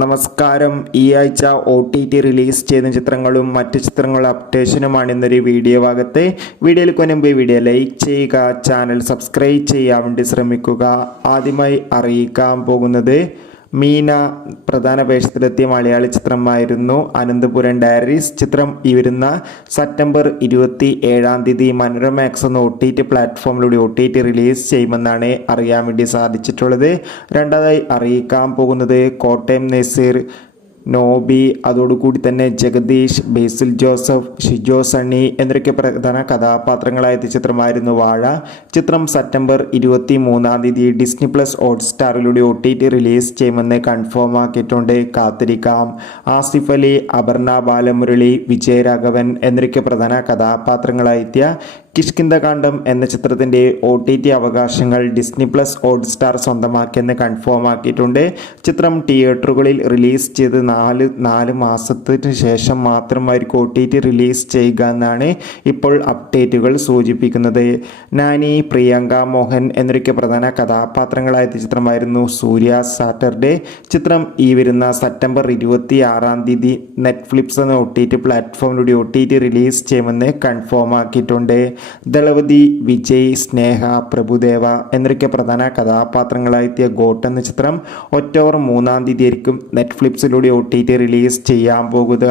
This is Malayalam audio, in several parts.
നമസ്കാരം. ഈ ആഴ്ച OTT റിലീസ് ചെയ്യുന്ന ചിത്രങ്ങളും മറ്റ് ചിത്രങ്ങളുടെ അപ്ഡേഷനുമാണ് ഇന്നൊരു വീഡിയോ ഭാഗത്ത്. വീഡിയോയിൽ മുൻപ് വീഡിയോ ലൈക്ക് ചെയ്യുക, ചാനൽ സബ്സ്ക്രൈബ് ചെയ്യാൻ വേണ്ടി ശ്രമിക്കുക. ആദ്യമായി അറിയിക്കാൻ പോകുന്നത് മീന പ്രധാന വേഷത്തിലെത്തിയ മലയാളി ചിത്രമായിരുന്നു അനന്തപുരം ഡയറീസ്. ചിത്രം ഈ വരുന്ന സെപ്റ്റംബർ 27 മനോരമാക്സ് എന്ന OTT പ്ലാറ്റ്ഫോമിലൂടെ OTT റിലീസ് ചെയ്യുമെന്നാണ് അറിയാൻ വേണ്ടി സാധിച്ചിട്ടുള്ളത്. രണ്ടാമതായി അറിയിക്കാൻ പോകുന്നത് കോട്ടയം നസീർ, നോബി, അതോടുകൂടി തന്നെ ജഗദീഷ്, ബേസിൽ ജോസഫ്, ഷിജോ സണ്ണി എന്നൊക്കെ പ്രധാന കഥാപാത്രങ്ങളായ ചിത്രമായിരുന്നു വാഴ. ചിത്രം സെപ്റ്റംബർ 23 ഡിസ്നി പ്ലസ് ഹോട്ട്സ്റ്റാറിലൂടെ OTT റിലീസ് ചെയ്യുമെന്ന് കൺഫേം ആക്കിയിട്ടുണ്ട്. കാത്തിരിക്കാം. ആസിഫ് അലി, അപർണ ബാലമുരളി, വിജയരാഘവൻ എന്നൊക്കെ പ്രധാന കഥാപാത്രങ്ങളായെത്തിയ കിഷ്കിന്ധകാണ്ഡം എന്ന ചിത്രത്തിൻ്റെ OTT അവകാശങ്ങൾ ഡിസ്നി പ്ലസ് ഹോട്ട്സ്റ്റാർ സ്വന്തമാക്കിയെന്ന് കൺഫേം ആക്കിയിട്ടുണ്ട്. ചിത്രം തിയേറ്ററുകളിൽ റിലീസ് ചെയ്ത് നാല് മാസത്തിന് ശേഷം മാത്രമായിരിക്കും OTT റിലീസ് ചെയ്യുക എന്നാണ് ഇപ്പോൾ അപ്ഡേറ്റുകൾ സൂചിപ്പിക്കുന്നത്. നാനി, പ്രിയങ്ക മോഹൻ എന്നൊക്കെ പ്രധാന കഥാപാത്രങ്ങളായ ചിത്രമായിരുന്നു സൂര്യ സാറ്റർഡേ. ചിത്രം ഈ വരുന്ന സെപ്റ്റംബർ 26 നെറ്റ്ഫ്ലിക്സ് എന്ന OTT പ്ലാറ്റ്ഫോമിലൂടെ OTT റിലീസ് ചെയ്യുമെന്ന് കൺഫേം ആക്കിയിട്ടുണ്ട്. ദളപതി, വിജയ്, സ്നേഹ, പ്രഭുദേവ എന്നൊക്കെ പ്രധാന കഥാപാത്രങ്ങളായെത്തിയ ഗോട്ട് എന്ന ചിത്രം ഒക്ടോബർ 3 ആയിരിക്കും നെറ്റ്ഫ്ലിക്സിലൂടെ OTT റിലീസ് ചെയ്യാൻ പോകുക.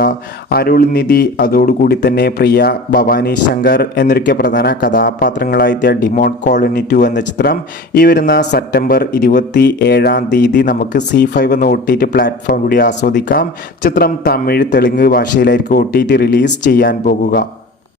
അരുൾനിധി, അതോടുകൂടി തന്നെ പ്രിയ, ഭവാനി ശങ്കർ എന്നൊക്കെ പ്രധാന കഥാപാത്രങ്ങളായെത്തിയ ഡിമോൺ കോളനി 2 എന്ന ചിത്രം ഈ വരുന്ന സെപ്റ്റംബർ 27 നമുക്ക് C5 എന്ന OTT പ്ലാറ്റ്ഫോമിലൂടെ ആസ്വദിക്കാം. ചിത്രം തമിഴ്, തെലുങ്ക് ഭാഷയിലായിരിക്കും OTT റിലീസ് ചെയ്യാൻ പോകുക.